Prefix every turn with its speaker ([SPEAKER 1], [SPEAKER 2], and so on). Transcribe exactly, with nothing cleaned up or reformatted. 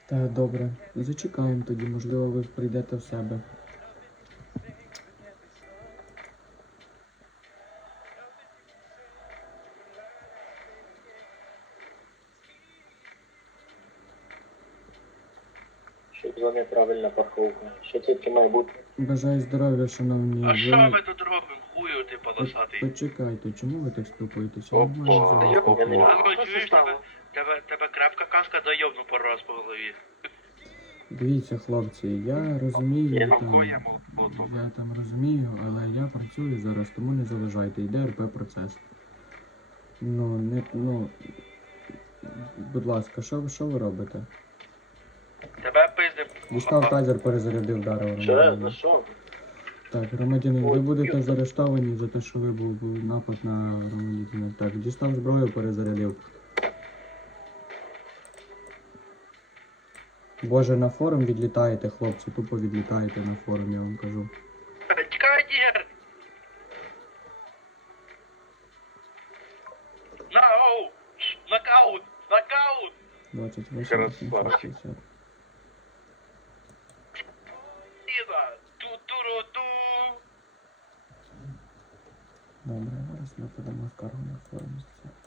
[SPEAKER 1] Та добре, зачекаємо тоді, можливо, ви прийдете в себе.
[SPEAKER 2] Що за неправильна парковка? Що це таке має бути?
[SPEAKER 1] Бажаю здоров'я, шановні.
[SPEAKER 3] А
[SPEAKER 1] Ви-
[SPEAKER 3] що ми тут робимо? Хую ти
[SPEAKER 1] По-
[SPEAKER 3] полосатий.
[SPEAKER 1] Почекайте, чому ви так спілкуєтеся?
[SPEAKER 2] Опа.
[SPEAKER 1] Нормально зараз
[SPEAKER 2] Я
[SPEAKER 1] спілкуєтеся.
[SPEAKER 3] А ну чуєш тебе? Тебе, тебе крепка каска дойобну пару раз по голові.
[SPEAKER 1] Дивіться, хлопці, я розумію,
[SPEAKER 2] Я
[SPEAKER 1] там, я там розумію, але я працюю зараз, тому не заважайте, йде РП процес. Ну, не, ну, будь ласка, що, ви- що ви робите?
[SPEAKER 3] Тебе пизди.
[SPEAKER 1] Дістав тазер, перезарядив, вдарив
[SPEAKER 2] Що?
[SPEAKER 1] громадянина.
[SPEAKER 2] За що?
[SPEAKER 1] Так, громадянин, ви
[SPEAKER 2] Ой,
[SPEAKER 1] будете
[SPEAKER 2] ю-
[SPEAKER 1] заарештовані за те, що ви був, був напад на громадянина. Так, дістав зброю, перезарядив. Боже, на форум відлітаєте, хлопці, тупо відлітаєте на форум, я вам кажу.
[SPEAKER 3] Тікай, тігр! Нау! Нокаут! Нокаут!
[SPEAKER 1] двадцять восемь,
[SPEAKER 2] Красавчик.
[SPEAKER 1] вісімсот шістдесят.
[SPEAKER 3] Іда! Ту-туру-ту!
[SPEAKER 1] Добре, зараз ми подамо скаргу на форум за це.